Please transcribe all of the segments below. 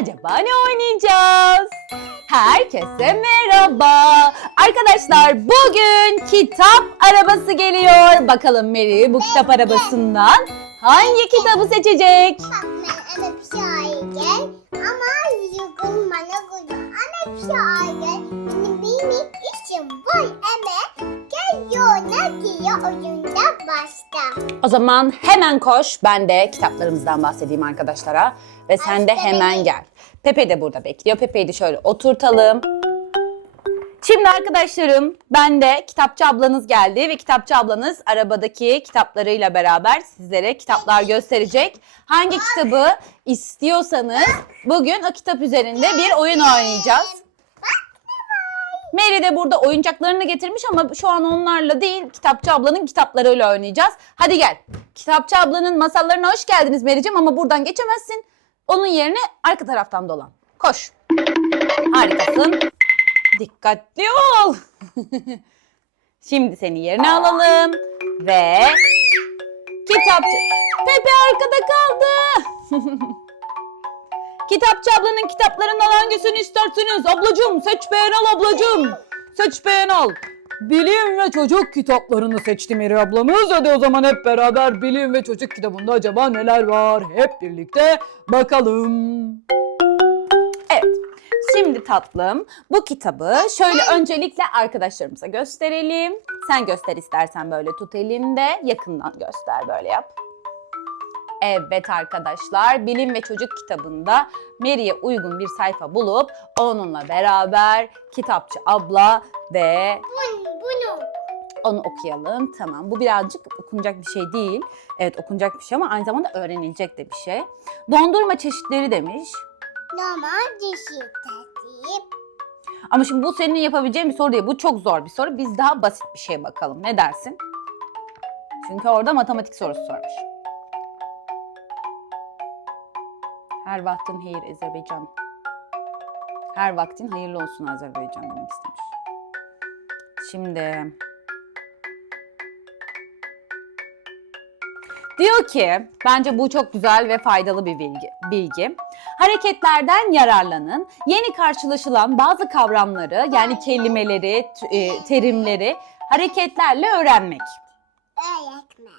Acaba ne oynayacağız? Herkese merhaba. Arkadaşlar bugün kitap arabası geliyor. Bakalım Mary bu kitap arabasından hangi kitabı seçecek? Ama. O zaman hemen koş. Ben de kitaplarımızdan bahsedeyim arkadaşlara. Ve sen de hemen gel. Pepe de burada bekliyor. Pepe'yi de şöyle oturtalım. Şimdi arkadaşlarım ben de kitapçı ablanız geldi ve kitapçı ablanız arabadaki kitaplarıyla beraber sizlere kitaplar gösterecek. Hangi kitabı istiyorsanız bugün o kitap üzerinde bir oyun oynayacağız. Mary de burada oyuncaklarını getirmiş ama şu an onlarla değil kitapçı ablanın kitaplarıyla oynayacağız. Hadi gel. Kitapçı ablanın masallarına hoş geldiniz Mary'cim ama buradan geçemezsin. Onun yerine arka taraftan dolan. Koş. Harikasın. Dikkatli ol. Şimdi seni yerine alalım ve kitapçı... Pepe arkada kaldı. Kitapçı ablanın kitaplarından hangisini istersiniz? Ablacığım seç beğen al ablacığım. Seç beğen al. Bilim ve çocuk kitaplarını seçti Meri ablamız. Hadi o zaman hep beraber bilim ve çocuk kitabında acaba neler var? Hep birlikte bakalım. Evet. Şimdi tatlım bu kitabı şöyle öncelikle arkadaşlarımıza gösterelim. Sen göster istersen böyle tut elinde. Yakından göster böyle yap. Evet arkadaşlar bilim ve çocuk kitabında Mary'e uygun bir sayfa bulup onunla beraber kitapçı abla ve. Onu okuyalım. Tamam bu birazcık okunacak bir şey değil. Evet okunacak bir şey ama aynı zamanda öğrenilecek de bir şey. Dondurma çeşitleri demiş. Normal dişi tertip. Ama şimdi bu senin yapabileceğin bir soru değil. Bu çok zor bir soru. Biz daha basit bir şeye bakalım. Ne dersin? Çünkü orada matematik sorusu sormuş. Her vaktin hayır Azerbaycan. Her vaktin hayırlı olsun Azerbaycan demek istemiş. Şimdi Diyor ki, bence bu çok güzel ve faydalı bir bilgi. bilgi. Hareketlerden yararlanın. Yeni karşılaşılan bazı kavramları yani kelimeleri, e, terimleri hareketlerle öğrenmek. Öğretmen.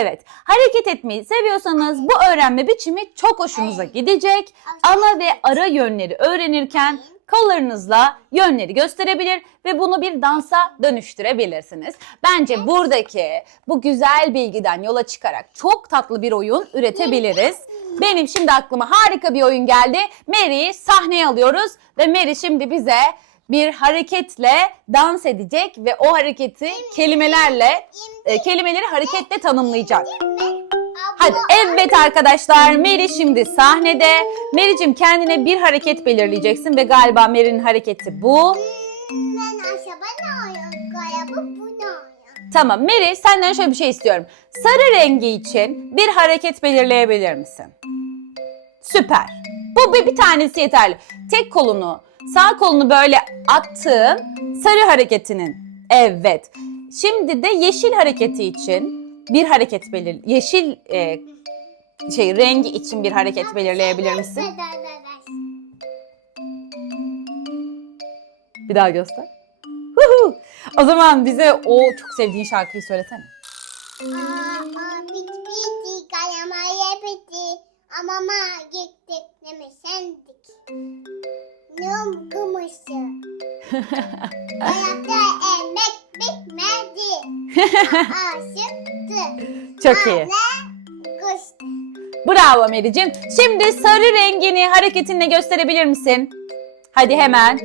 Evet, hareket etmeyi seviyorsanız bu öğrenme biçimi çok hoşunuza gidecek. Ana ve ara yönleri öğrenirken kollarınızla yönleri gösterebilir ve bunu bir dansa dönüştürebilirsiniz. Bence buradaki bu güzel bilgiden yola çıkarak çok tatlı bir oyun üretebiliriz. Benim şimdi aklıma harika bir oyun geldi. Mary'i sahneye alıyoruz ve Mary şimdi bize bir hareketle dans edecek ve o hareketi kelimelerle e, kelimeleri hareketle tanımlayacak. Hadi evet arkadaşlar Mary şimdi sahnede. Mary'cim kendine bir hareket belirleyeceksin ve galiba Mary'nin hareketi bu. Ben aşağı ne oyun? Galiba bunu oyun. Tamam Mary senden şöyle bir şey istiyorum. Sarı rengi için bir hareket belirleyebilir misin? Süper. Bu bir, bir tanesi yeterli. Tek kolunu sağ kolunu böyle attığın sarı hareketinin. Evet. Şimdi de yeşil hareketi için bir hareket belir. Yeşil e, şey rengi için bir hareket belirleyebilir misin? Bir daha göster. Huhu. O zaman bize o çok sevdiğin şarkıyı söylesene. Ama bit biti kalamaya biti. Ama ma gittik demesendik. Num kımışı. Hayatta emek bitmedi. Aşıktı. Çok iyi. Bravo Meriç'im. Şimdi sarı rengini hareketinle gösterebilir misin? Hadi hemen.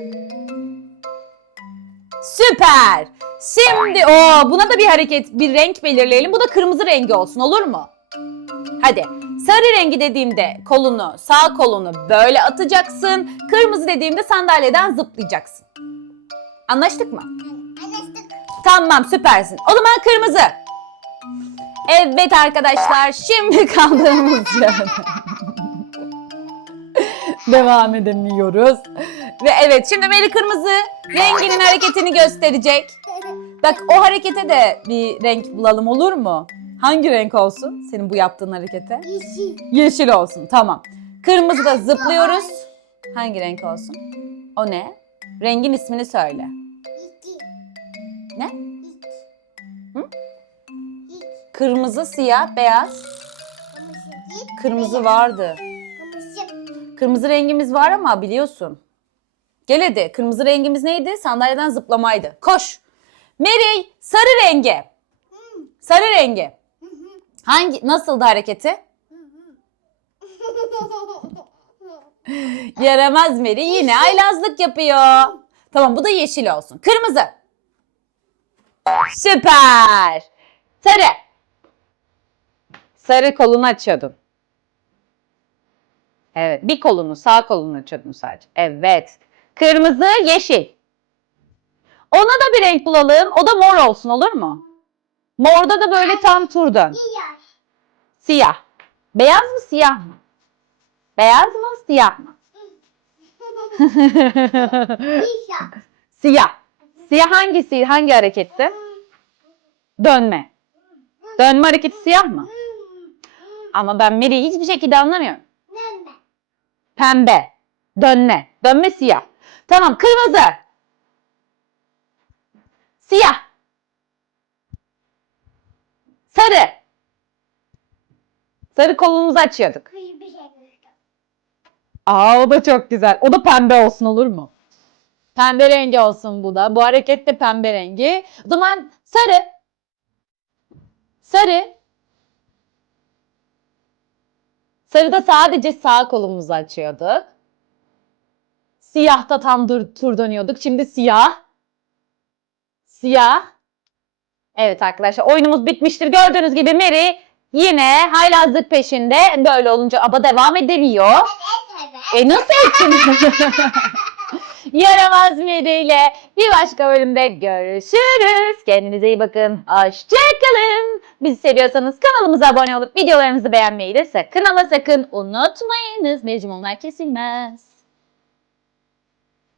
Süper. Şimdi o buna da bir hareket, bir renk belirleyelim. Bu da kırmızı rengi olsun olur mu? Hadi. Sarı rengi dediğimde kolunu, sağ kolunu böyle atacaksın. Kırmızı dediğimde sandalyeden zıplayacaksın. Anlaştık mı? Anlaştık. Tamam süpersin. O zaman kırmızı. Evet arkadaşlar şimdi kaldığımız yerden devam edemiyoruz. Ve evet şimdi Meri kırmızı renginin hareketini gösterecek. Bak o harekete de bir renk bulalım olur mu? Hangi renk olsun senin bu yaptığın harekete? Yeşil. Yeşil olsun tamam. Kırmızıda zıplıyoruz. Hangi renk olsun? O ne? Rengin ismini söyle. Ne? Kırmızı, siyah, beyaz. Kırmızı değil. Kırmızı beyaz. vardı. Kırmızı. Kırmızı rengimiz var ama biliyorsun. Gel hadi. Kırmızı rengimiz neydi? Sandalyeden zıplamaydı. Koş. Mary sarı rengi. Sarı rengi. Hangi nasıldı hareketi? Yaramaz Mary yine aylazlık yapıyor. Tamam bu da yeşil olsun. Kırmızı. Süper. Sarı. Sarı kolunu açıyordun. Evet. Bir kolunu, sağ kolunu açıyordun sadece. Evet. Kırmızı, yeşil. Ona da bir renk bulalım. O da mor olsun olur mu? Morda da böyle tam tur dön. Siyah. Siyah. Beyaz mı siyah mı? Beyaz mı siyah mı? Siyah. siyah. Siyah hangisi? Hangi hareketti? Dönme. Dönme hareketi siyah mı? Ama ben Meri'yi hiçbir şekilde anlamıyorum. Meme. Pembe. Dönme. Dönme siyah. Tamam kırmızı. Siyah. Sarı. Sarı kolumuzu açıyorduk. Kıyı bir şey. Aa o da çok güzel. O da pembe olsun olur mu? Pembe rengi olsun bu da. Bu hareket de pembe rengi. O zaman sarı. Sarı. Sarıda sadece sağ kolumuzu açıyorduk. Siyahta tam dur, tur dönüyorduk. Şimdi siyah. Siyah. Evet arkadaşlar oyunumuz bitmiştir. Gördüğünüz gibi Mary yine haylazlık peşinde. Böyle olunca aba devam edemiyor. Evet evet. E nasıl ettin? Yaramaz ile bir başka bölümde görüşürüz. Kendinize iyi bakın. Hoşçakalın. Bizi seviyorsanız kanalımıza abone olup videolarımızı beğenmeyi de sakın ama sakın unutmayınız. Mecnunlar kesilmez.